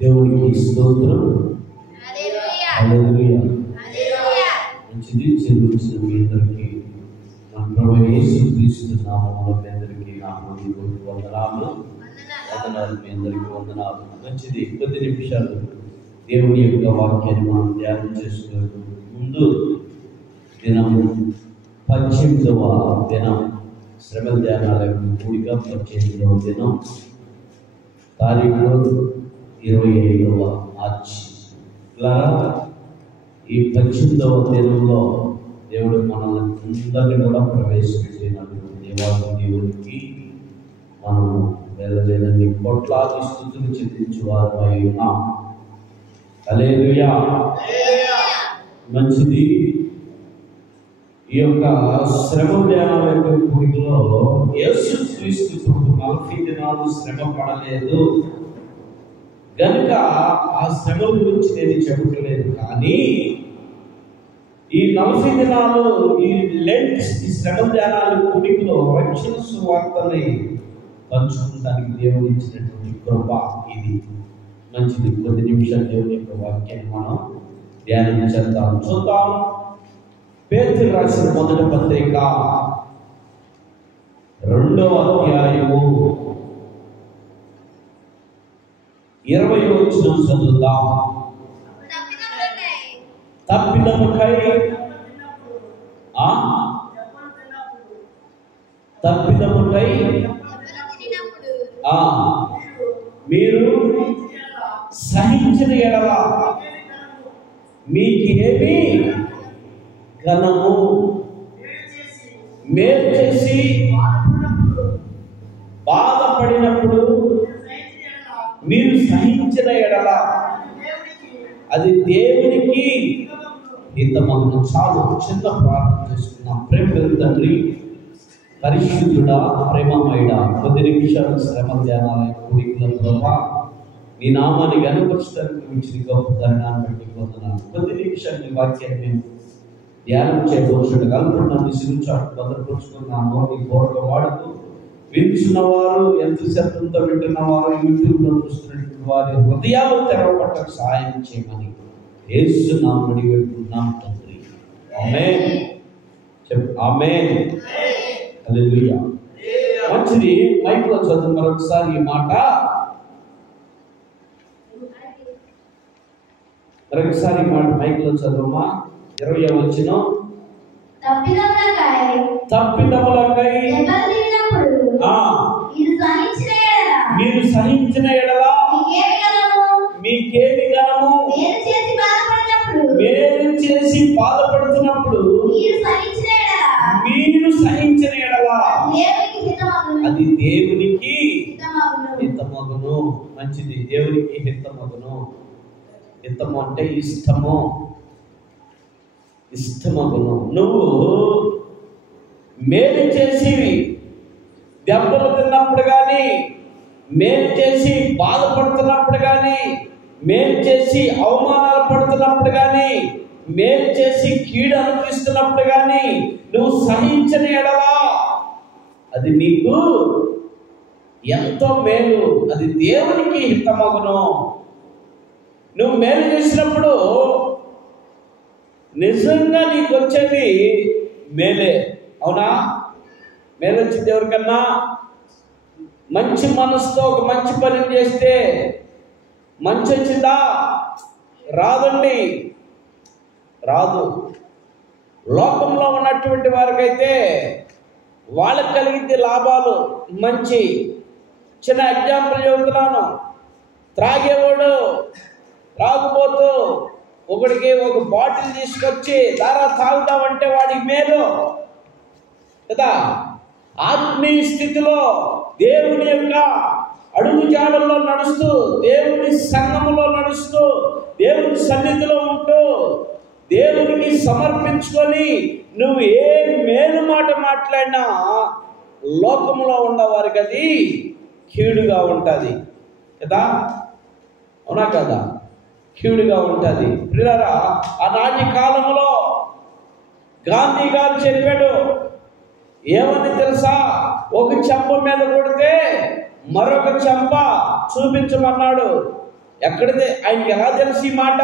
దేవునికి స్తోత్రం. హల్లెలూయా. మంచిది. చెల్లించిన మీ అందరికీ మన ప్రభువైన యేసుక్రీస్తు నామములో మీ అందరికీ నా హృదయపూర్వక వందనాలు. మీ అందరికీ వందనాలు. మంచిది. కొద్ది నిమిషాలు దేవుని యొక్క వాక్యాన్ని మనం ధ్యానం చేసుకునే ముందు దినం 18వ దినం శ్రమ ధ్యానాల కూడిక 18వ దినం తారీఖు 25వ మార్చి. ఈ 18వ దినంలో దేవుడు మనల్ని అందరినీ కూడా ప్రవేశపెట్టినటువంటి దేవాది దేవుడికి మనం వేలవేలని కోట్లాది స్తుతులు చెల్లించువారమై ఉన్నాం. హల్లెలూయా. మంచిది. ఈ యొక్క శ్రమ ధ్యానాల యొక్క కూడికలో యేసుక్రీస్తు ప్రభు 40 దినాలు శ్రమ పడలేదు గనుక ఆ శ్రమ గురించి నేను చెప్పట్లేదు. కానీ ఈ 40 దినాలు ఈ లెంట్ ఈ శ్రమ ధ్యానాల కూడికలో రక్షణ సువార్తని పంచుకోవడానికి దేవుడు ఇచ్చినటువంటి కృప ఇది. మంచిది. కొద్ది నిమిషాలు దేవుని యొక్క వాక్యాన్ని మనం ధ్యానం చేద్దాం. చూద్దాం. పేతురు రాసిన మొదటి పత్రిక 2వ అధ్యాయము 20వ వచనం చదువుదాం. తప్పిదముకై మీరు సహించిన ఎడల మీకేమి ఘనము, మేలు చేసి బాధపడినప్పుడు మీరు సహించిన ఎడల అది దేవునికి హితమగును. చాలు. చిన్న ప్రార్థన చేసుకున్నాం. ప్రేమ తండ్రి, పరిశుద్ధుడా, ప్రేమమయుడా, కొద్ది నిమిషాలు శ్రమ ధ్యానాల కూడికల ప్రభా నీ నామాన్ని కనపరచడానికి మించిన గొప్ప ధర్నాన్ని బట్టి పొందుతున్నాను. కొద్ది నిమిషాలు నీ వాక్యాన్ని మేము ధ్యానం చేయవలసిన కల్పనని సిరుచాటు భద్రపరుచుకున్నాము. నీ కోరిక వాడుతూ వింటున్నవారు, ఎంత శబ్దంతో వింటున్నవారు, యూట్యూబ్లో చూస్తున్నటువంటి వారి హృదయాలు తెరవబట్టకు సహాయం చేయమని యేసు నామమున అడిగిస్తున్నాం తండ్రి. ఆమేన్. చెప్పు ఆమేన్. హల్లెలూయా. మంచిది. మైక్లో చదువు మరొకసారి ఈ మాట. మరొకసారి మాట మైక్లో చదువుమా. 20వ వచనం. తప్పిదములకై మీరు సహించిన ఎడల మీకేమి ఘనము, మేలు చేసి బాధపడుతున్నప్పుడు మీరు సహించిన ఎడల అది దేవునికి హితమగును. మంచిది. దేవునికి హితమగును. హితము అంటే ఇష్టము. ఇష్టమగును. నువ్వు మేలు చేసి దెబ్బలు తిన్నప్పుడు కానీ, మేలు చేసి బాధపడుతున్నప్పుడు కానీ, మేలు చేసి అవమానాలు పడుతున్నప్పుడు కానీ, మేలు చేసి కీడు అనిపిస్తున్నప్పుడు కానీ నువ్వు సహించిన ఎడలా అది నీకు ఎంతో మేలు. అది దేవునికి హితమగును. నువ్వు మేలు చేసినప్పుడు నిజంగా నీకు వచ్చేది మేలే. అవునా? మేలు వచ్చింది ఎవరికన్నా? మంచి మనసుతో ఒక మంచి పని చేస్తే మంచి వచ్చిందా? రాదండి, రాదు. లోకంలో ఉన్నటువంటి వారికైతే వాళ్ళకి కలిగితే లాభాలు మంచి. చిన్న ఎగ్జాంపుల్ చెబుతున్నాను. త్రాగేవాడు త్రాగుపోతూ ఒకడికి ఒక బాటిల్ తీసుకొచ్చి దారా తాగుతామంటే వాడికి మేలు కదా. ఆత్మీయ స్థితిలో దేవుని యొక్క అడుగు జాడల్లో నడుస్తూ, దేవుని సంఘములో నడుస్తూ, దేవుని సన్నిధిలో ఉంటూ, దేవునికి సమర్పించుకొని నువ్వు ఏ మేలు మాట మాట్లాడినా లోకంలో ఉన్నవారికి అది కీడుగా ఉంటుంది కదా. అవునా కదా? కీడుగా ఉంటుంది. ప్రియులారా, ఆనాటి కాలంలో గాంధీ గారు చెప్పాడు ఏమని తెలుసా? ఒక చెంప మీద కొడితే మరొక చెంప చూపించమన్నాడు. ఎక్కడిదే ఆయనకి ఎలా తెలిసి ఈ మాట?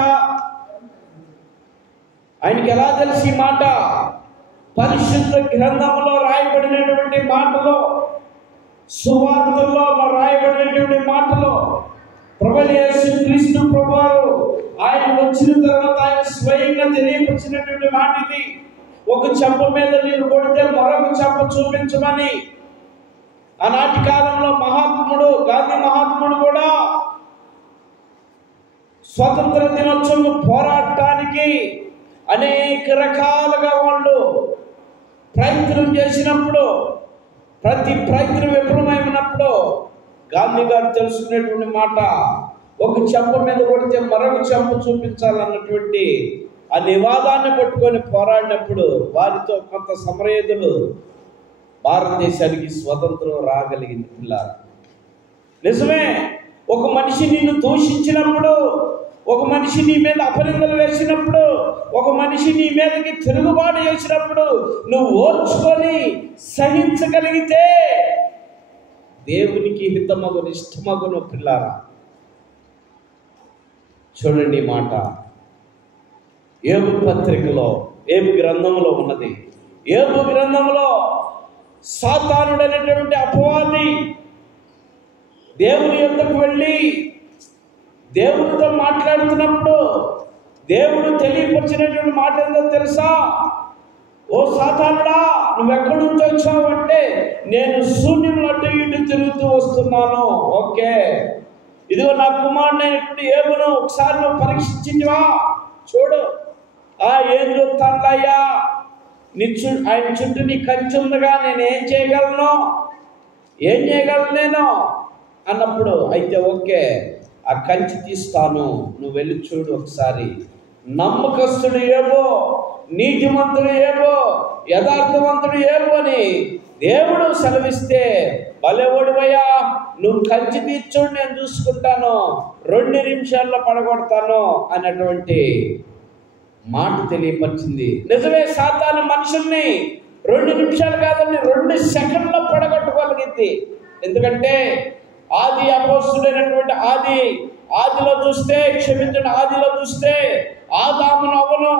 ఆయనకి ఎలా తెలిసి ఈ మాట? పరిశుద్ధ గ్రంథంలో రాయబడినటువంటి మాటలో, సువార్తల్లో రాయబడినటువంటి మాటలో ప్రభువైన యేసుక్రీస్తు ప్రభువారు ఆయన వచ్చిన తర్వాత ఆయన స్వయంగా తెలియపరిచినటువంటి మాట ఇది. ఒక చెంప మీద నేను కొడితే మరొక చెంప చూపించమని. ఆనాటి కాలంలో మహాత్ముడు గాంధీ మహాత్ముడు కూడా స్వతంత్ర దినోత్సవం పోరాటానికి అనేక రకాలుగా వాళ్ళు ప్రయత్నం చేసినప్పుడు, ప్రతి ప్రయత్నం విఫలమైనప్పుడు గాంధీ గారు తెలుసుకునేటువంటి మాట, ఒక చెంప మీద కొడితే మరొక చెంప చూపించాలన్నటువంటి ఆ నివాదాన్ని పట్టుకొని పోరాడినప్పుడు వారితో కొంత సమరయోధులు భారతదేశానికి స్వతంత్రం రాగలిగింది. పిల్లలు నిజమే, ఒక మనిషి నిన్ను దూషించినప్పుడు, ఒక మనిషి నీ మీద అపనిందలు వేసినప్పుడు, ఒక మనిషి నీ మీదకి తిరుగుబాటు చేసినప్పుడు నువ్వు ఓర్చుకొని సహించగలిగితే దేవునికి హితమగును ఇష్టమగును. పిల్లారా చూడండి మాట యోబు పత్రికలో, యోబు గ్రంథంలో ఉన్నది. యోబు గ్రంథంలో సాతానుడైనటువంటి అపవాది దేవుని యొద్దకు వెళ్ళి దేవుడితో మాట్లాడుతున్నప్పుడు దేవుడు తెలియపరిచినటువంటి మాట ఏందో తెలుసా? ఓ సాతానుడా, నువ్వెక్కడి నుంచి వచ్చావు అంటే, నేను శూన్యంలో అటు ఇటు తిరుగుతూ వస్తున్నాను. ఓకే, ఇదిగో నా కుమారుడైనటువంటి యోబును ఒకసారి నువ్వు పరీక్షించివా? చూడు, ఏం చూస్తానులయ్యా, ఆయన చుట్టూ నీ కంచె ఉందిగా, నేను ఏం చేయగలను నేను అన్నప్పుడు, అయితే ఓకే, ఆ కంచి తీస్తాను, నువ్వు వెళ్ళి చూడు ఒకసారి. నమ్మకస్తుడు యోబు, నీతిమంతుడు యోబు, యథార్థవంతుడు యోబు అని దేవుడు సెలవిస్తే, భలేవాడివయ్యా, నువ్వు కంచి తీర్చోడు, నేను చూసుకుంటాను, 2 నిమిషాల్లో పడగొడతాను అన్నటువంటి మాట తెలియపరిచింది. నిజమే, సాతాను మనుషుల్ని 2 నిమిషాలు కాదండి, 2 సెకండ్లో పడగొట్టుకోగలిగింది. ఎందుకంటే ఆది అపోస్తుడైనటువంటి ఆదిలో చూస్తే, క్షమించండి, ఆదిలో చూస్తే ఆదామును అవ్వను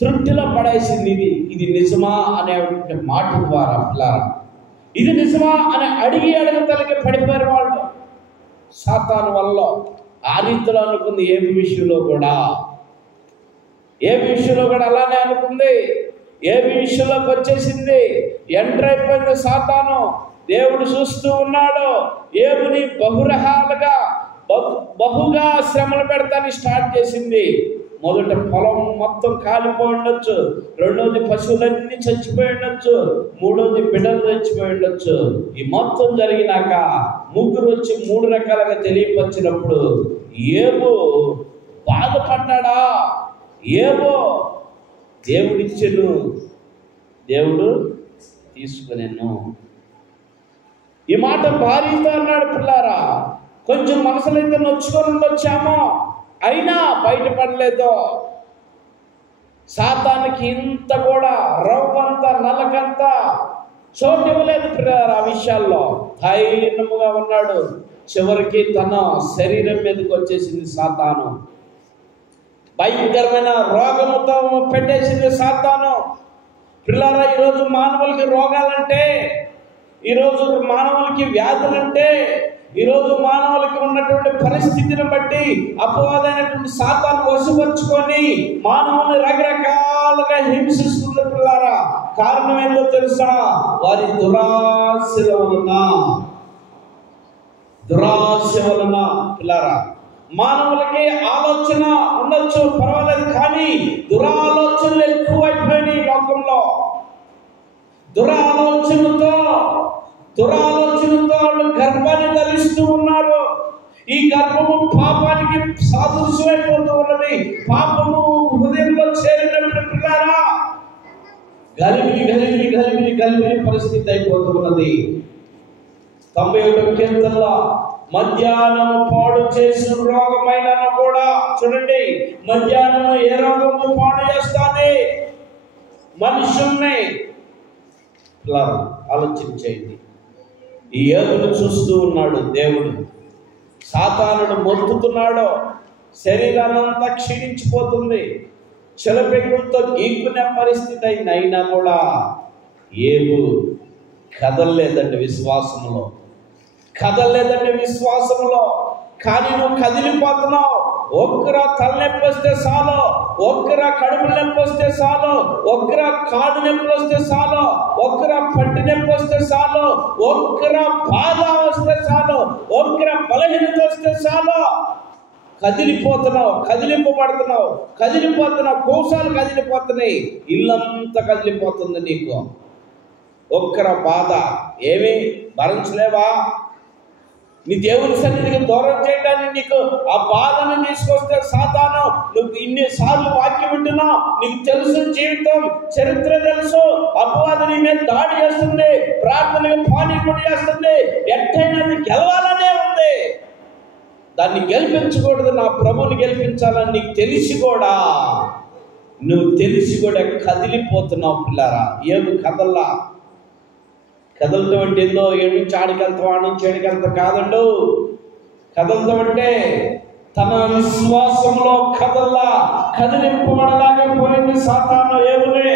తృప్తిలో పడేసింది. ఇది నిజమా అనేటువంటి మాట ద్వారా పిల్లారా, ఇది నిజమా అని అడగతలకి పడిపోయారు వాళ్ళు సాతాను వల్ల. ఆ రీతిలో అనుకుంది ఏబు విషయంలో కూడా అలానే అనుకుంది. ఏబు విషయంలోకి వచ్చేసింది, ఎంటర్ అయిపోయింది సాతాను. దేవుడు చూస్తూ ఉన్నాడు. ఏబుని బహుగా శ్రమలు పెడతాని స్టార్ట్ చేసింది. మొదట పొలం మొత్తం కాలిపోయి ఉండొచ్చు, రెండోది పశువులన్నీ చచ్చిపోయి ఉండొచ్చు, మూడోది బిడ్డలు చచ్చిపోయి ఉండొచ్చు. ఈ మొత్తం జరిగినాక ముగ్గురు వచ్చి 3 రకాలుగా తెలియపరిచినప్పుడు ఏబు బాధపడ్డా. ఏబో దేవుడిచ్చెను, దేవుడు తీసుకునేను. ఈ మాట భార్యతో అన్నాడు. పిల్లారా, కొంచెం మనసులో అయితే నొచ్చుకొని ఉండొచ్చామో, అయినా బయటపడలేదు. సాతానికి ఇంత కూడా రవ్వంత నలకంత చోటు ఇవ్వలేదు పిల్లారా. ఆ విషయాల్లో ధైర్యముగా ఉన్నాడు. చివరికి తన శరీరం మీదకి వచ్చేసింది సాతాను. భయంకరమైన రోగముతో పెట్టేసింది సాతాను. పిల్లారా, ఈరోజు మానవులకి రోగాలంటే, ఈరోజు మానవులకి వ్యాధులంటే, ఈరోజు మానవులకి ఉన్నటువంటి పరిస్థితిని బట్టి అపవాదైనటువంటి సాతాను వశపరుచుకొని మానవుని రకరకాలుగా హింసిస్తుంది. పిల్లారా, కారణం ఏంటో తెలుసా? వారి దురాశ వలన. పిల్లారా, మానవులకి ఆలోచన ఉండొచ్చు, పర్వాలేదు, కానీ దురాలోచనలు ఎక్కువైపోయినాయి లోకంలో. దురాలోచనతో వాళ్ళు గర్భాన్ని ధరిస్తూ ఉన్నారు. ఈ గర్భము పాపానికి సాదృశ్యమైపోతూ ఉన్నది. పాపము హృదయంలో చేరినప్పుడు పిల్లారా, గలిబిలి పరిస్థితి అయిపోతూ ఉన్నది. 91వ కీర్తనలో మధ్యాహ్నం పాడు చేసిన రోగమైనను కూడా, చూడండి, మధ్యాహ్నం ఏ రోగము పాడు చేస్తుంది మనుషుల్ని. ఆలోచించేయండి. ఈ యోగును చూస్తూ ఉన్నాడు దేవుడు. సాతానుడు మొత్తుతున్నాడో శరీరాన్నంతా క్షీణించిపోతుంది, చిలపెగులతో గీక్కునే పరిస్థితి అయినా కూడా ఏబు కదలలేదండి విశ్వాసంలో, కదలలేదండి విశ్వాసంలో. కానీ నువ్వు కదిలిపోతున్నావు. ఒక్కరా తలనొప్పి వస్తే చాలు, ఒక్కరా కడుపు నొప్పి వస్తే చాలు, ఒక్కరా కాడు నొప్పి వస్తే చాలు, ఒక్కరా పంటి నొప్పి వస్తే చాలు, ఒక్కరా బాధ వస్తే చాలు, ఒక్కరా బలహీనత వస్తే చాలు, కదిలిపోతున్నావు, కదిలింపబడుతున్నావు, కదిలిపోతున్నావు, కోసాలు కదిలిపోతున్నాయి, ఇల్లంతా కదిలిపోతుంది నీకు. ఒక్కర బాధ ఏమి భరించలేవా? నీ దేవుని సన్నిధికి దూరం చేయడానికి నీకు ఆ బాధను తీసుకొస్తే సాతాను, నువ్వు ఇన్నిసార్లు వాక్యం వింటున్నావు, నీకు తెలుసు, జీవితం చరిత్ర తెలుసు, అపవాదం నీ మీద దాడి చేస్తుంది, ప్రార్థనగా పానీపడి చేస్తుంది, ఎట్టయినా గెలవాలనే ఉంది. దాన్ని గెలిపించకూడదు, నా ప్రభుని గెలిపించాలని నీకు తెలిసి కూడా, నువ్వు తెలిసి కూడా కదిలిపోతున్నావు. పిల్లారా, ఏమి కదల్లా. కదలటం అంటే ఏందో ఏడు నుంచి ఆడికి వెళ్తాం, ఆడి నుంచి ఏడికి వెళ్తాం కాదండు. కదలటం అంటే తన విశ్వాసంలో కదల్లా, కదిలింపబడలేకపోయింది సాతాను ఏబునే.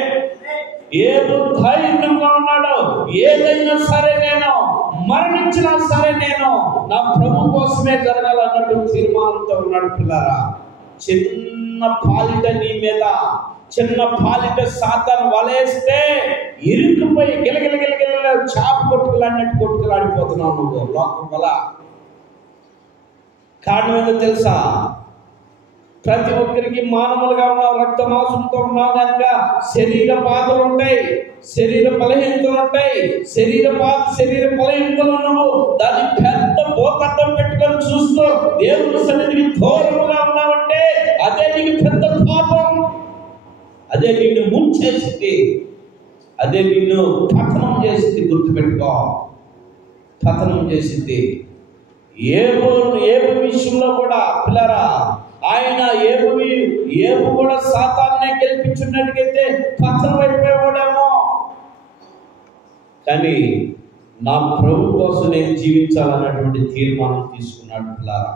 ఏబు ధైర్యంగా ఉన్నాడు. ఏదైనా సరే, నేను మరణించినా సరే నేను నా ప్రభు కోసమే జరగాలన్నట్టు తీర్మానంతో ఉన్నాడు. పిల్లారా, చిన్న పాలిట నీ మీద, చిన్న పాలిట సాతాను వలేస్తే ఇరుక్కుపోయి గిలగిల గిలగిల చాప కొట్టుకులాడినట్టు కొట్టుకులాడిపోతున్నావు నువ్వు లోకం వల్ల. కారణం ఏంటో తెలుసా? ప్రతి ఒక్కరికి మానవులుగా ఉన్నావు, రక్త మాంసంతో ఉన్నావు కనుక శరీర బాధలు ఉంటాయి, శరీర బలహీనతలు ఉంటాయి. శరీర బలహీనతలు నువ్వు దాన్ని పెద్ద భూతత్వం పెట్టుకొని చూస్తూ దేవుని సన్నిధికి దూరముగా ఉన్నావంటే అదే నీకు పెద్ద పాపం. అదే నిన్ను ముంచేసింది, అదే నిన్ను పతనం చేసింది. గుర్తుపెట్టుకో, పతనం చేసింది. ఏబు విషయంలో కూడా పిల్లరా, ఆయన ఏబు కూడా సాతాన్నే గెలిపించున్నట్టుగైతే పతనం అయిపోయేవాడేమో. కానీ నా ప్రభు కోసం నేను జీవించాలన్నటువంటి తీర్మానం తీసుకున్నాడు. పిల్లరా,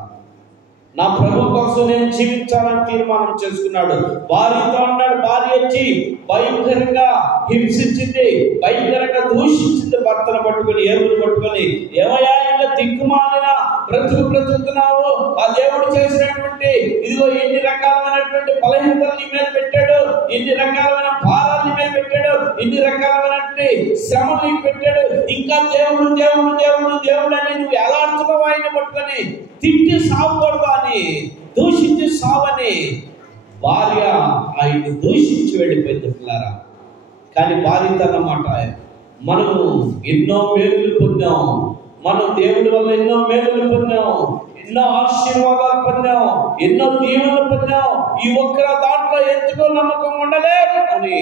నా ప్రభు కోసం నేను జీవించాలని తీర్మానం చేసుకున్నాడు. భార్యతో అన్నాడు, భార్య వచ్చి భయంకరంగా హింసించింది, భయంకరంగా దూషించింది భర్తను పట్టుకుని, ఏబుని పట్టుకొని. ఏమయ్యా ఇలా దిక్కుమాలిన బ్రతుకుతున్నావు, ఆ దేవుడు చేసినటువంటి ఇదిగో ఎన్ని రకాలైనటువంటి బలహీనతలు నీ మీద పెట్టాడు, ఎన్ని రకాలైన భారాలు నీ మీద పెట్టాడు, ఎన్ని రకాలైనటువంటి శ్రమలు నీకు పెట్టాడు. ఇంకా దేవుడు దేవుడు దేవుడు దేవుడు అని నువ్వు ఎలాడుతున్నావు ఆయన పట్టుకొని. తిట్టి సావకూడదు అని, దూషించి సావని భార్య ఆయన దూషించి వెళ్ళిపోయింది. పిల్లారా, కానీ భార్య అన్నమాట, మనము ఎన్నో మేలులు పొందాం, మనం దేవుడి వల్ల ఎన్నో మేలులు పొందాం, ఎన్నో ఆశీర్వాదాలు పొందాం, ఎన్నో దీవెనలు పొందాం. ఈ ఒక్కర దాంట్లో ఎందుకో నమ్మకం ఉండలేదు అని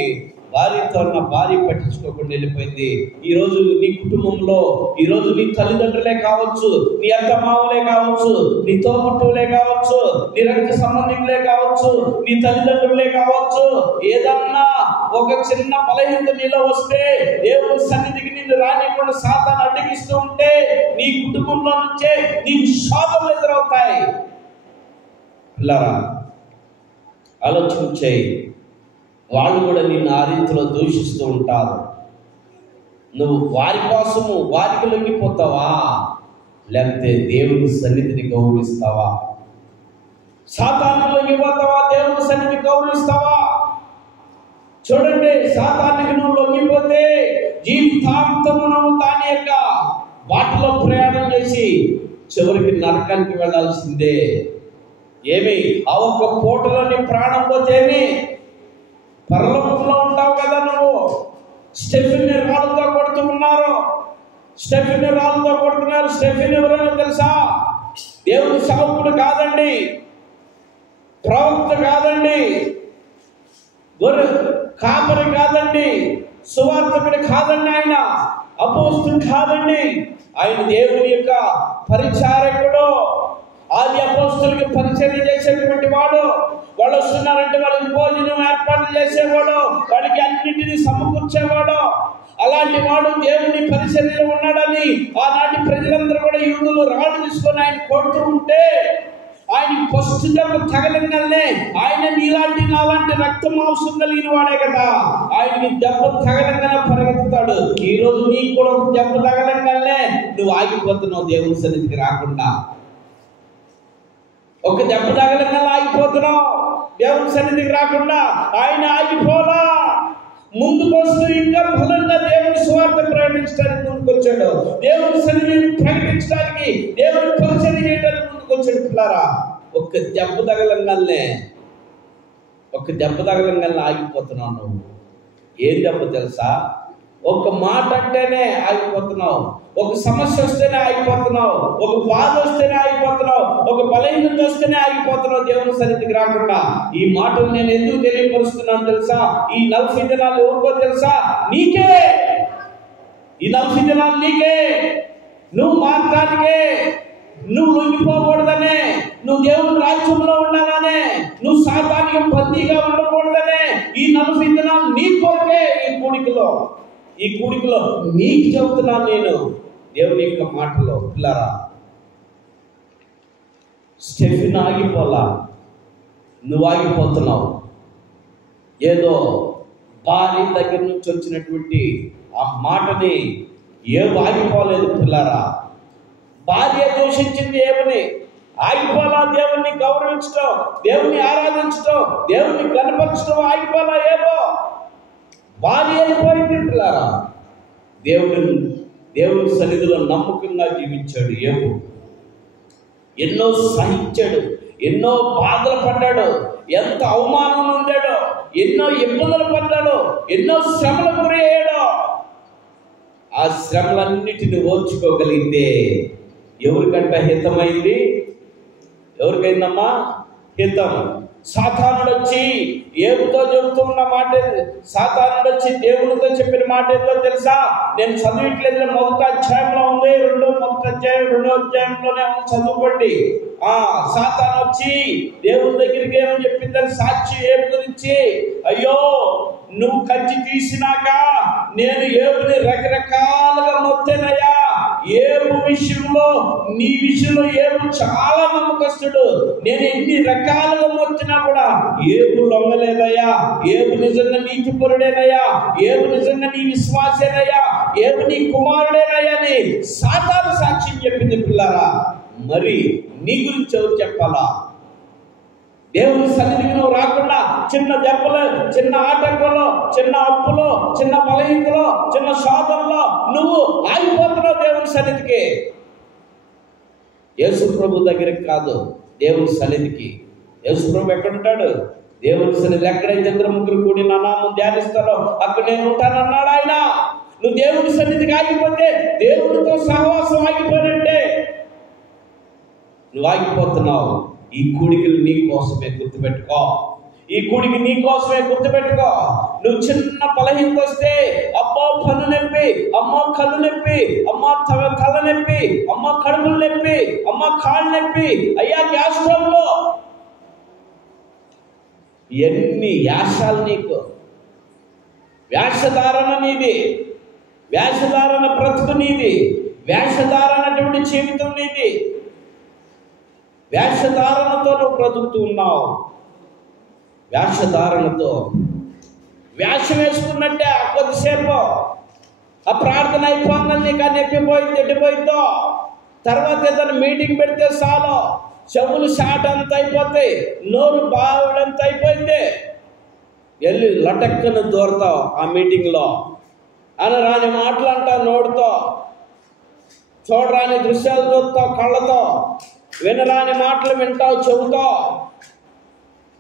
భార్య పట్టించుకోకుండా వెళ్ళిపోయింది. ఈరోజు నీ కుటుంబంలో, ఈరోజు నీ తల్లిదండ్రులే కావచ్చు, నీ అత్త మామలే కావచ్చు, నీ తోబుట్టువులే కావచ్చు, నీ రక్త సంబంధికులే కావచ్చు, నీ తల్లిదండ్రులే కావచ్చు, ఏదన్నా ఒక చిన్న బలహీనత నీలో వస్తే దేవుని సన్నిధికి నిన్ను రానికుండా సాతాను అడ్డగిస్తూ ఉంటే నీ కుటుంబంలో నుంచే నీకు శాపాలు ఎదురవుతాయి. పిల్లరా, ఆలోచించేయి. వాళ్ళు కూడా నిన్ను ఆ రీతిలో దూషిస్తూ ఉంటారు. నువ్వు వారి కోసము వారికి లొంగిపోతావా, లేకపోతే దేవుని సన్నిధిని గౌరవిస్తావా? సాతానుకు లొంగిపోతావా, దేవుని సన్నిధిని గౌరవిస్తావా? చూడండి, సాతానికి నువ్వు లొంగిపోతే జీవితాంతము నువ్వు దాని యొక్క బాటలో ప్రయాణం చేసి చివరికి నరకానికి వెళ్ళాల్సిందే. ఏమి ఆ ఒక్క పూటలో నీ ప్రాణం పోతే ఏమి? పరలోకంలో ఉంటావు కదా నువ్వు. స్టెఫెన్ని రాళ్ళతో కొడుతున్నారు, స్టెఫెన్ని రాళ్ళతో కొడుతున్నారు. స్టెఫెన్ ఎవరైనా తెలుసా? దేవుని సేవకుడు కాదండి, ప్రవక్త కాదండి, కాపరి కాదండి, సువార్తకుడు కాదండి, ఆయన అపోస్తుడు కాదండి, ఆయన దేవుని యొక్క పరిచారకుడు. ఆది అపోస్తులకి పరిచర్య చేసేటువంటి వాడు. వాళ్ళు వస్తున్నారంటే వాళ్ళకి భోజనం ఏర్పాటు చేసేవాడు, వాళ్ళకి అన్నింటినీ సమకూర్చేవాడు. అలాంటి వాడు దేవుని పరిచర్యలో ఉన్నాడని ఆనాటి ప్రజలందరూ కూడా యూదులు రాళ్ళు తీసుకొని ఆయన కొడుతూ ఉంటే, ఆయన ఫస్ట్ దెబ్బ తగలంగానే ఆయన నీలాంటి నాలాంటి రక్త మాంసం కలిగిన వాడే కదా, ఆయనకి దెబ్బ తగలంగానే పరిగెత్తుతాడు. ఈ రోజు నీకు కూడా ఒక దెబ్బ తగలంగానే నువ్వు ఆగిపోతున్నావు దేవుని సన్నిధికి రాకుండా. ఒక దెబ్బ తగలంగానే ఆగిపోతున్నావు దేవుని సన్నిధికి రాకుండా. ఆయన ఆగిపోలా, ముందుకు వస్తూ ఇంకా బలంగా దేవుని సువార్త ప్రకటించడానికి ముందుకు వచ్చాడు. దేవుని సన్నిధిని ప్రకటించడానికి, దేవుని పరిచర్య చేయడానికి ముందుకు వచ్చాడు. పిల్లారా, ఒక దెబ్బ తగలంగానే ఆగిపోతున్నావు నువ్వు. ఏం దెబ్బ తెలుసా? ఒక మాట అంటేనే ఆగిపోతున్నావు, ఒక సమస్య వస్తేనే ఆగిపోతున్నావు, ఒక బాధ వస్తేనే ఆగిపోతున్నావు, ఒక బలహీనత వస్తేనే ఆగిపోతున్నావు దేవుని సన్నిధికి రాకుండా. ఈ మాటలు నేను ఎందుకు తెలియపరుస్తున్నాను తెలుసా? ఈ 40 దినాలు ఎవరికో తెలుసా? నీకే. ఈ 40 దినాలు నీకే. నువ్వు మారటానికే, నువ్వు లొంగిపోకూడదనే, నువ్వు దేవుని రాజ్యంలో ఉండాలనే, నువ్వు సాతానికి బందీగా ఉండకూడదనే ఈ 40 దినాలు నీ కొరకే. ఈ కూడికలో నీకు చెబుతున్నాను నేను దేవుని యొక్క మాటలో. పిల్లరా, స్టెఫెన్ ఆగిపోలా, నువ్వు ఆగిపోతున్నావు. ఏదో భార్య దగ్గర నుంచి వచ్చినటువంటి ఆ మాటని ఆగిపోలేదు. పిల్లరా, భార్య దూషించింది ఏమని ఆగిపోలా, దేవుణ్ణి గౌరవించడం, దేవుని ఆరాధించడం, దేవుని కనపరచడం ఆగిపోలా. ఏమో భార్య అయిపోయింది. పిల్లారా, దేవుని సన్నిధిలో నమ్మకంగా జీవించాడు. ఏమో ఎన్నో సహించాడు, ఎన్నో బాధలు పడ్డాడు, ఎంత అవమానం ఉందాడో, ఎన్నో ఇబ్బందులు పడ్డాడు, ఎన్నో శ్రమలకు గురి అయ్యాడు. ఆ శ్రమలన్నిటిని ఓర్చుకోగలిగితే ఎవరికంటే హితమైంది? ఎవరికైందమ్మా హితం? సాతానుడు వచ్చి ఏబుతో చెబుతున్న మాట, సాతానుడు వచ్చి దేవునితో చెప్పిన మాట ఏదో తెలుసా? నేను చదివిట్లేదు, 1వ అధ్యాయంలో ఉంది, 2వ అధ్యాయంలోనే చదువుకోండి. సాతాను వచ్చి దేవుని దగ్గరికి ఏమని చెప్పిందని సాక్షి ఏబు గురించి, అయ్యో నువ్వు కంచి తీసినాక నేను ఏబుని రకరకాలుగా మొత్తేనయ్యా. ఏబు విషయంలో, నీ విషయంలో ఏబు చాలా నమ్మకస్తుడు. నేను ఎన్ని రకాలుగా మొత్తినా కూడా ఏబు లొంగలేదయ్యా. ఏబు నిజంగా నీతిపరుడేనయ్యా, ఏబు నిజంగా నీ విశ్వాసేనయ్యా, ఏబు నీ కుమారుడేనయ్యా అని సాతాను సాక్ష్యం చెప్పింది. పిల్లారా, మరి నీ గురించి ఎవరు చెప్పాలా? దేవుని సన్నిధికి నువ్వు రాకుండా చిన్న దెబ్బలో, చిన్న ఆటంకంలో, చిన్న అప్పులో, చిన్న బలహీనతలో, చిన్న శోధనలో నువ్వు ఆగిపోతున్నావు దేవుని సన్నిధికి. యేసు ప్రభు దగ్గరికి కాదు, దేవుని సన్నిధికి. యేసు ప్రభు ఎక్కడుంటాడు? దేవుని సన్నిధి. ఎక్కడైతే 2-3 కూడి నా నామం ధ్యానిస్తారో అక్కడ నేను ఉంటానన్నాడు ఆయన. నువ్వు దేవుని సన్నిధికి ఆగిపోతే దేవుడితో సహవాసం ఆగిపోయినట్టే. నువ్వు ఆగిపోతున్నావు. ఈ కూడికలు నీ కోసమే, గుర్తుపెట్టుకో. ఈ కూడికి నీ కోసమే, గుర్తుపెట్టుకో. నువ్వు చిన్న బలహీనత వస్తే అమ్మో పన్ను నొప్పి, అమ్మో కళ్ళు నొప్పి, అమ్మ తల నొప్పి, అమ్మ కడుపులు నొప్పి, అమ్మ కాళ్ళు నొప్పి, అయ్యా గ్యాస్ ట్రబుల్, ఎన్ని యాశాలు నీకు. వేషధారణ నీది, వేషధారణ బ్రతుకు నీది, వేషధారణటువంటి జీవితం నీది. వేషధారణతో నువ్వు బ్రతుకుతూ ఉన్నావు. వేషధారణతో వేషం వేసుకున్నట్టే కొద్దిసేపు ఆ ప్రార్థన అయిపోయిందని నీకు ఆ నొప్పిపోయింది, ఎట్టిపోయిందో. తర్వాత ఏదైనా మీటింగ్ పెడితే చాలు, చెవులు షాట్ అంత అయిపోతాయి, నోరు బావుడంత అయిపోయింది, వెళ్ళి లటక్కను దూరతావు ఆ మీటింగ్లో. అని రాని మాటలు అంటావు నోటితో, చూడరాని దృశ్యాలు చూస్తావు కళ్ళతో, వినరాని మాటలు వింటావు చెవుతో.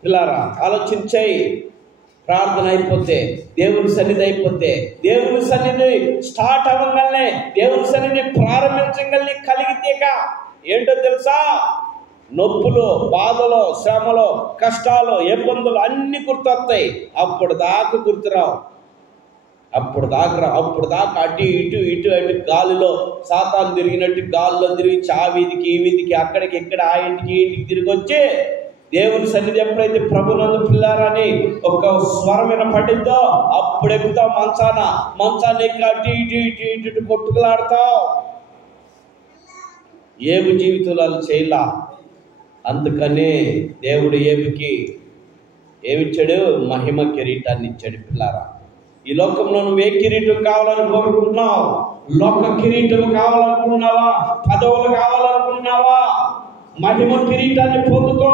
పిల్లారా, ఆలోచించేయి. ప్రార్థన అయిపోతే, దేవుని సన్నిధి అయిపోతే, దేవుని సన్నిధి స్టార్ట్ అవ్వగానే, దేవుని సన్నిధి ప్రారంభించగలని కలిగితేక ఏంటో తెలుసా? నొప్పులు, బాధలు, శ్రమలు, కష్టాలు, ఇబ్బందులు అన్ని గుర్తొస్తాయి. అప్పుడు దాకా గుర్తురావు. అప్పుడు దాకా అటు ఇటు గాలిలో సాతాను తిరిగినట్టు గాలిలో తిరిగి ఆ వీధికి ఈ వీధికి, అక్కడికి ఇక్కడ, ఆ ఇంటికి ఈ ఇంటికి తిరిగి వచ్చి దేవుని సన్నిధి ఎప్పుడైతే ప్రభునందు పిల్లారని ఒక స్వరం వినపడిందో అప్పుడు ఎక్కుతావు మంచాన్ని ఎక్కి అటు ఇటు కొట్టుకులాడతావు. ఏబు జీవితాలు చేయలా. అందుకనే దేవుడు ఏబుకి ఏమిచ్చాడు? మహిమ కిరీటాన్ని ఇచ్చాడు. పిల్లారా, ఈ లోకంలో నువ్వు ఏ కిరీటం కావాలని కోరుకుంటున్నావు? లోక కిరీటం కావాలనుకున్నావా? పదవులు కావాలనుకున్నావా? మహిమ కిరీటాన్ని పొందుకో.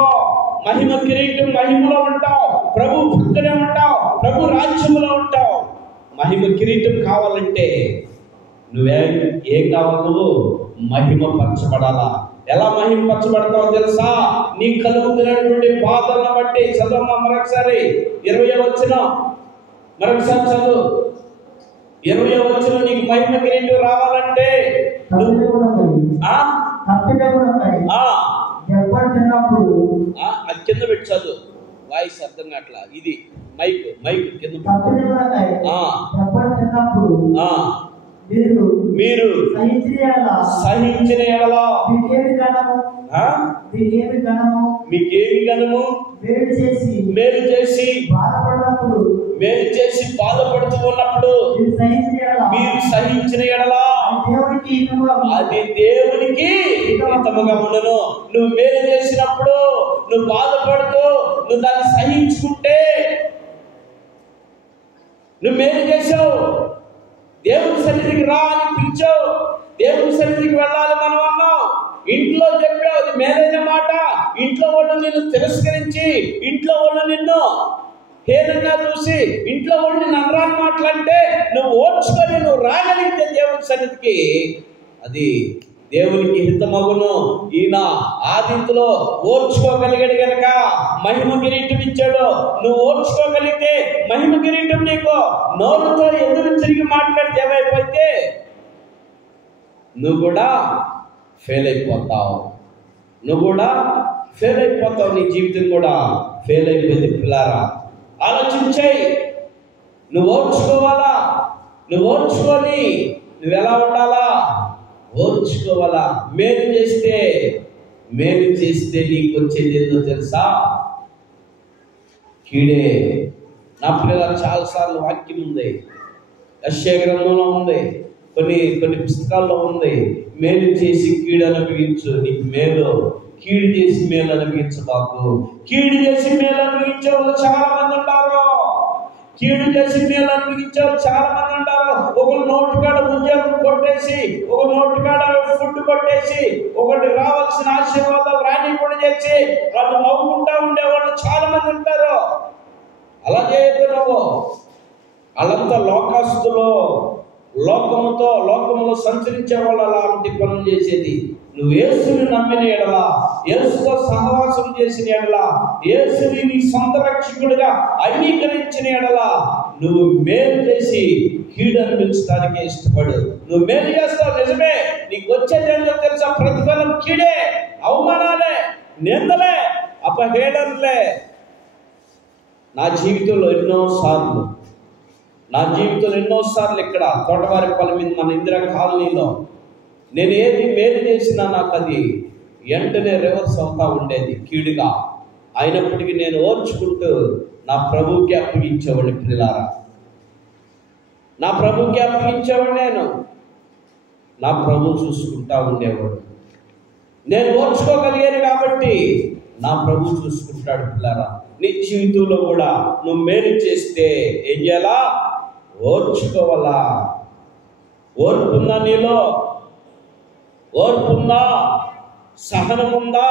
మహిమ కిరీటం, మహిమలో ఉంటావు, ప్రభు పక్కనే ఉంటావు, ప్రభు రాజ్యంలో ఉంటావు. మహిమ కిరీటం కావాలంటే ఏం కావాలి? నువ్వు మహిమపరచబడాలా. ఎలా మహిమపరచబడతావు తెలుసా? నీ కలుగుతున్నటువంటి బాధలను బట్టి. చదవమ్మా మరొకసారి 20వ వచనం, మరొకసారి చదువు. 20వ వచనం, నీకు మహిమ కిరీటం రావాలంటే అది కింద పెట్టి చదువు. వాయిస్ అర్థం కావట్లా. ఇది మైక్ కింద. మీరు సహించిన ఎడల మీకేమి గణము? మేలు చేసి బాధపడుతూ ఉన్నప్పుడు మీరు సహించిన ఎడల అది దేవునికి హితముగా ఉండను. నువ్వు మేలు చేసినప్పుడు, నువ్వు బాధపడుతూ నువ్వు దాన్ని సహించుకుంటే, నువ్వు మేలు చేసావు, దేవుని సన్నిధికి రా అని పిలిచావు, దేవుని సన్నిధికి వెళ్ళాలి మనం అన్నావు, ఇంట్లో చెప్పావు, అది మేలైన మాట. ఇంట్లో వాళ్ళు నిన్ను తిరస్కరించి, ఇంట్లో వాళ్ళు నిన్ను హేనంగా చూసి, ఇంట్లో వాళ్ళు నిన్ను అనరాని మాటలంటే నువ్వు ఓర్చుకొని నువ్వు రాగలిగితే దేవుని సన్నిధికి అది దేవునికి హితమగును. ఈయన ఆదిత్యలో ఓర్చుకోగలిగాడు గనక మహిమ కిరీటం ఇచ్చాడు. నువ్వు ఓర్చుకోగలిగితే మహిమ కిరీటం నీకు. నోరుతో ఎదురు తిరిగి మాట్లాడితే ఏమైపోతే నువ్వు కూడా ఫెయిల్ అయిపోతావు. నీ జీవితం కూడా ఫెయిల్ అయిపోయింది. పిల్లారా, ఆలోచించాయి. నువ్వు ఓర్చుకోవాలా. నువ్వు ఓర్చుకొని నువ్వు ఎలా ఉండాలా? ఓర్చుకోవాలా. మేలు చేస్తే నీకు వచ్చేది ఏందో తెలుసా? కీడే. నా పిల్లల చాలాసార్లు వాక్యం ఉంది, యెషయా గ్రంథంలో ఉంది, కొన్ని పుస్తకాల్లో ఉంది. మేలు చేసి కీడు అనుభవించు, నీకు మేలు. కీడు చేసి మేలు అనుభవించబాకు. కీడు చేసి మేలు అనుభవించే వాళ్ళు చాలా మంది ఉంటారు. చాలా మంది ఉంటారు. ఒకరు నోటికాడ ఉద్యోగం కొట్టేసి, ఒక నోటికాడ ఫుడ్ కొట్టేసి, ఒకటి రావాల్సిన ఆశీర్వాదాలు రానికుండా చేసి వాళ్ళు నవ్వుకుంటా ఉండేవాళ్ళు చాలా మంది ఉంటారు. అలా చేయొద్దు నువ్వు. వాళ్ళంతా లోకస్తులు, లోకములో సంచరించే వాళ్ళు అలాంటి పనులు చేసేది. నువ్వు యేసుని నమ్మిన ఎడల, యేసుతో సహవాసం చేసిన ఎడల, యేసుని నీ సొంత రక్షకుడిగా అంగీకరించిన ఎడల నువ్వు మేలు చేసి కీడు అనిపించడానికి ఇష్టపడు. నువ్వు మేలు చేస్తావు, నిజమే. నీకు వచ్చేది ఏంటో తెలుసా? ప్రతిఫలం కీడే, అవమానాలే, నిందలే, అపహేళనలే. నా జీవితంలో ఎన్నోసార్లు ఇక్కడ తోటవారిపల్లి మీద మన ఇందిరా కాలనీలో నేను ఏది మేలు చేసినా నాకు అది వెంటనే రివర్స్ అవుతా ఉండేది కీడుగా. అయినప్పటికీ నేను ఓర్చుకుంటూ నా ప్రభువుకి అప్పగించేవాడిని. పిల్లారా, నా ప్రభువుకి అప్పగించేవాడు. నేను నా ప్రభు చూసుకుంటా ఉండేవాడు. నేను ఓర్చుకోగలిగాను కాబట్టి నా ప్రభు చూసుకుంటాడు. పిల్లారా, నీ జీవితంలో కూడా నువ్వు మేలు చేస్తే ఏం చేయాలా? ఓర్చుకోవాలా. ఓర్పుందా నీలో? ఓర్పుందా? సహనముందా?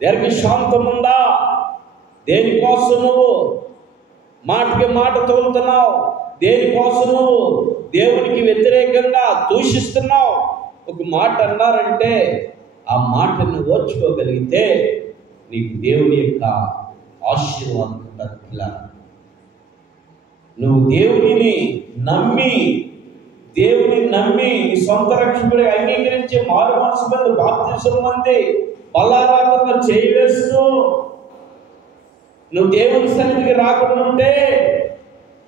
దీర్ఘశాంతముందా? దేనికోసం నువ్వు మాటకి మాట తోలుతున్నావు? దేనికోసం నువ్వు దేవునికి వ్యతిరేకంగా దూషిస్తున్నావు? ఒక మాట అన్నారంటే ఆ మాటను ఓర్చుకోగలిగితే నీకు దేవుని యొక్క ఆశీర్వాదం ఉంటుంది. నువ్వు దేవుని నమ్మి నీ సొంత రక్షకుడి అంగీకరించి మారు మనసు మీద బాప్తిసం పొంది బలారాధన చేయవేస్తూ నువ్వు దేవుని సన్నిధికి రాకుండా ఉంటే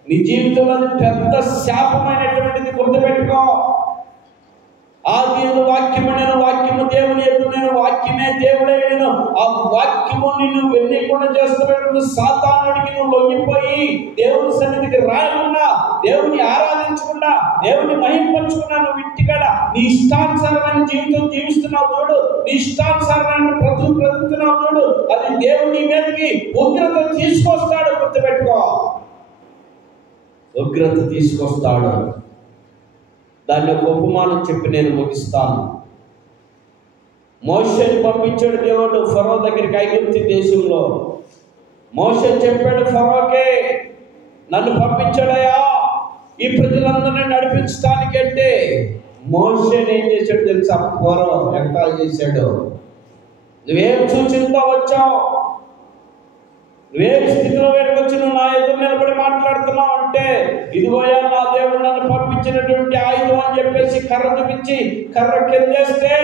నీ జీవితంలో పెద్ద శాపమైనటువంటిది గుర్తుపెట్టుకో. ఆదియందు వాక్యము నేను, వాక్యము దేవుని యందు నేను, వాక్యమే దేవుడే నేను. ఆ వాక్యము నిన్ను వెన్నీకుండా చేస్తున్నప్పుడు సాతానుడికి నువ్వు లొంగిపోయి దేవుని సన్నిధికి రాయకుండా, దేవుని ఆరాధించకుండా, దేవుని మహింపరచకుండా నువ్వు ఇంటికాడ నీ ఇష్టానుసారమైన జీవితం జీవిస్తున్నావు చూడు, నీ ఇష్టానుసారమైన బ్రతుకుతున్నావు చూడు, అది దేవుని మీదకి ఉగ్రత తీసుకొస్తాడు. గుర్తుపెట్టుకో, ఉగ్రత తీసుకొస్తాడు. దాన్ని ఒక ఉపమానం చెప్పి నేను ముగిస్తాను. మోషేని పంపించాడు దేవుడు ఫరో దగ్గరికి, ఐగుప్తు దేశంలో. మోషే చెప్పాడు ఫరోకే, నన్ను పంపించాడయా ఈ ప్రజలందరినీ నడిపించడానికంటే. మోషేని ఏం చేశాడు తెలుసా? ఫరో ఎగతాళి చేశాడు. నువ్వేం సూచనతో వచ్చావు, నువ్వేం స్థితిలో వేడుకొచ్చి నువ్వు నా ఎదురు నిలబడి మాట్లాడుతున్నావు అంటే, ఇదిగోయా నా దేవుడు నన్ను పంపించినటువంటి ఆయుధం అని చెప్పేసి కర్ర చూపించి కర్ర కిందేస్తే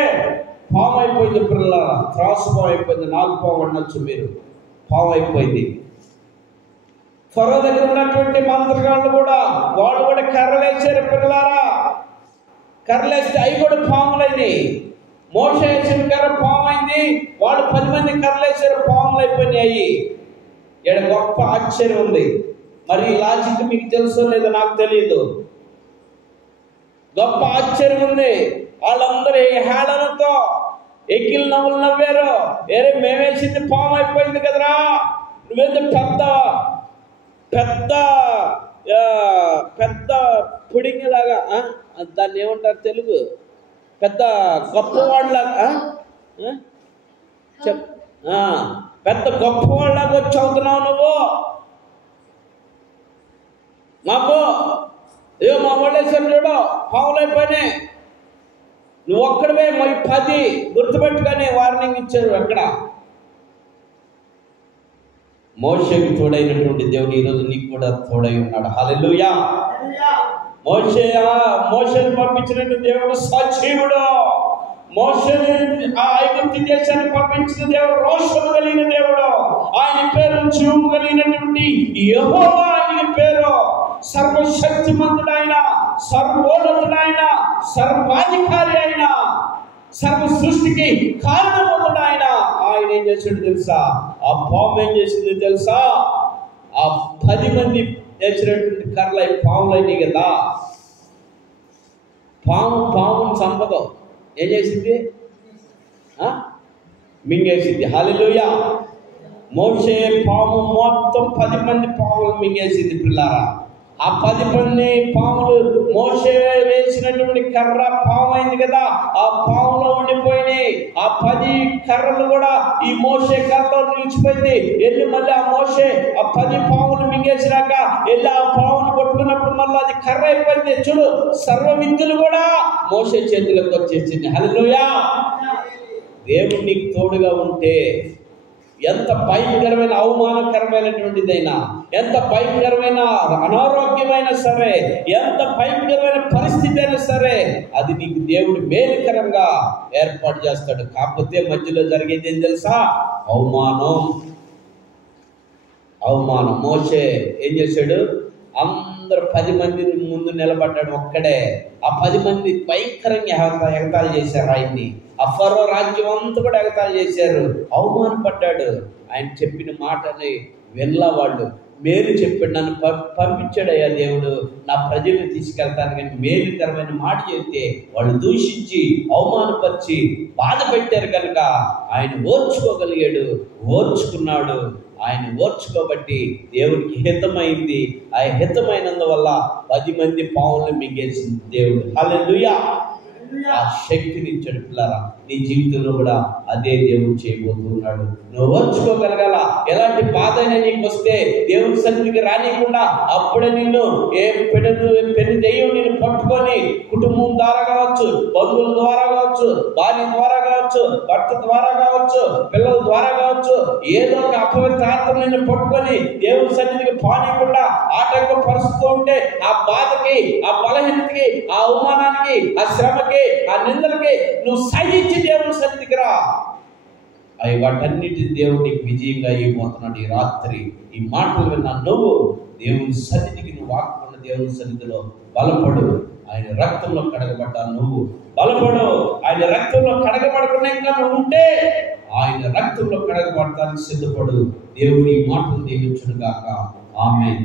పాము అయిపోయింది. పిల్లల త్రాసు పాము అయిపోయింది. 4 పాము అనొచ్చు మీరు, పాము అయిపోయింది. ఫరో దగ్గర ఉన్నటువంటి మంత్రగాళ్ళు కూడా వాళ్ళు కూడా కర్రలేసారు. పిల్లలారా, కర్రలేస్తే అవి కూడా పాములైనవి. మోషే వేసిన కర్ర పాము అయింది, వాళ్ళు 10 మంది కర్రలేసారు, పాములు అయిపోయినాయి. ఇక్కడ గొప్ప ఆశ్చర్యం ఉంది. మరి ఈ లాజిక్ మీకు తెలుసో లేదో నాకు తెలియదు. గొప్ప ఆశ్చర్యం ఉంది. వాళ్ళందరూ హేళనతో ఎక్కిలు నవ్వులు నవ్వారు. ఏరే మేమేసింది పాము అయిపోయింది కదరా, నువ్వేంత పెద్ద పెద్ద పెద్ద పుడింగిలాగా, దాన్ని ఏమంటారు తెలుగు, పెద్ద గొప్పవాళ్ళలాగా పెద్ద గొప్పవాళ్ళలాగా వచ్చి అవుతున్నావు నువ్వు. మాకు మా వాళ్ళేసారు చూడు, పావులైపోయినాయి, నువ్వు ఒక్కడవే మరి 10 గుర్తుపెట్టుకొని వార్నింగ్ ఇచ్చారు. అక్కడ మోషేకి తోడైనటువంటి దేవుడు ఈరోజు నీకు కూడా తోడై ఉన్నాడు. హల్లెలూయా. మోషేని పంపించినటువంటి దేవుడు సజీవుడు. మోషేని ఆ ఐగుప్తు దేశాన్ని పంపించిన దేవుడు రోషము కలిగిన దేవుడు. ఆయన పేరు జీవము కలిగినటువంటి యెహోవా ఆయన పేరు. సర్వశక్తిమంతుడైన, సర్వోన్నతుడైన, సర్వాధికారి అయిన, సర్వ సృష్టికి కారణమవుతాడు ఆయన ఏం చేశాడు తెలుసా? ఆ పాము ఏం చేసింది తెలుసా? ఆ 10 మంది వేసినటువంటి కర్రలై పాములైనవి కదా. పాముని సంపద ఏం చేసింది? మింగేసింది. హల్లెలూయా. మోషే పాము మొత్తం 10 మంది పాములు మింగేసింది. పిల్లారా, ఆ 10 మంది పాములు మోషే వేసినటువంటి కర్ర పాము అయింది కదా, ఆ పాములో ఉండిపోయినాయి. ఆ 10 కర్రలు కూడా ఈ మోషే కర్రలో నిలిచిపోయింది. వెళ్ళి మళ్ళీ ఆ మోషే ఆ 10 పాములు మింగేసినాక వెళ్ళి ఆ పామును కొట్టుకున్నప్పుడు మళ్ళీ అది కర్ర అయిపోయింది. చూడు, సర్వ విద్యలు కూడా మోషే చేతులకు వచ్చేసింది. హల్లెలూయా. దేవుడు నీకు తోడుగా ఉంటే ఎంత భయంకరమైన అవమానకరమైనటువంటిదైనా, ఎంత భయంకరమైన అనారోగ్యమైనా సరే, ఎంత భయంకరమైన పరిస్థితి అయినా సరే, అది నీకు దేవుడు మేలుకరంగా ఏర్పాటు చేస్తాడు. కాకపోతే మధ్యలో జరిగేది ఏం తెలుసా? అవమానం. మోషే ఏం చేశాడు? అందరు 10 మంది ముందు నిలబడ్డాడు ఒక్కడే. ఆ 10 మంది భయంకరంగా ఎగతాళి చేశారు ఆయన్ని. ఆ ఫరో రాజ్యం అంతా కూడా ఎగతాళి చేశారు. అవమానపడ్డాడు. ఆయన చెప్పిన మాటని వినలా వాళ్ళు. మేలు చెప్పాడు, నన్ను పంపించాడయ్యా దేవుడు నా ప్రజల్ని తీసుకెళ్తాను, కానీ మేలుకరమైన మాట చెప్తే వాళ్ళు దూషించి అవమానపరిచి బాధ పెట్టారు కనుక ఆయన ఓర్చుకోగలిగాడు. ఓర్చుకున్నాడు. ఆయన ఓర్చుకోబట్టి దేవుడికి హితమైంది. ఆ హితమైనందువల్ల 10 మంది పావులను మింగేసింది దేవుడు. హల్లెలూయా. ఆ శక్తిని ఇచ్చాడు. పిల్లరా, నీ జీవితంలో కూడా అదే దేవుడు చేయబోతున్నాడు. నువ్వు ఓర్చుకోగలగాల. ఎలాంటి బాధ అయినా నీకు వస్తే దేవుడి సన్నిధికి రానియకుండా అప్పుడే నిన్ను పెను దెయ్యం నిన్ను పట్టుకొని కుటుంబం ద్వారా కావచ్చు, బంధువుల ద్వారా కావచ్చు, భార్య ద్వారా కావచ్చు, భర్త ద్వారా కావచ్చు, పిల్లల ద్వారా కావచ్చు, ఏదో ఒక అపవిత్ర ఆత్మ నిన్ను పట్టుకొని దేవుడి సన్నిధికి పానీయకుండా ఆటంకపరుస్తూ ఉంటే ఆ బాధకి, ఆ బలహీనతకి, ఆ అవమానానికి, ఆ శ్రమకి, ఆ నిందలకి నువ్వు సహించి దేవుని సన్నిధికి రా. అవి వాటన్నిటి దేవుడికి విజయంగా ఇవ్వబోతున్నాడు. ఈ రాత్రి ఈ మాటలు విన్నా నువ్వు దేవుని సన్నిధికి నువ్వు వాక్కున్న దేవుని సన్నిధిలో బలపడు. ఆయన రక్తంలో కడగబడ్డా నువ్వు బలపడు. ఆయన రక్తంలో కడగబడకుండా ఇంకా నువ్వు ఉంటే ఆయన రక్తంలో కడగబడటానికి సిద్ధపడు. దేవుడి మాటలు దీవించును గాక. ఆమేన్.